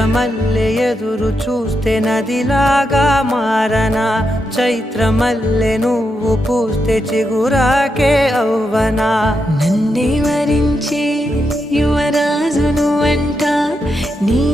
చంద్రమల్లె ఎదురు చూస్తే నదిలాగా మారనా, చైత్రమల్లె నువ్వు పూస్తే చిగురాకే అవ్వనా. నన్నే వరించే యువరాజును అంట నీ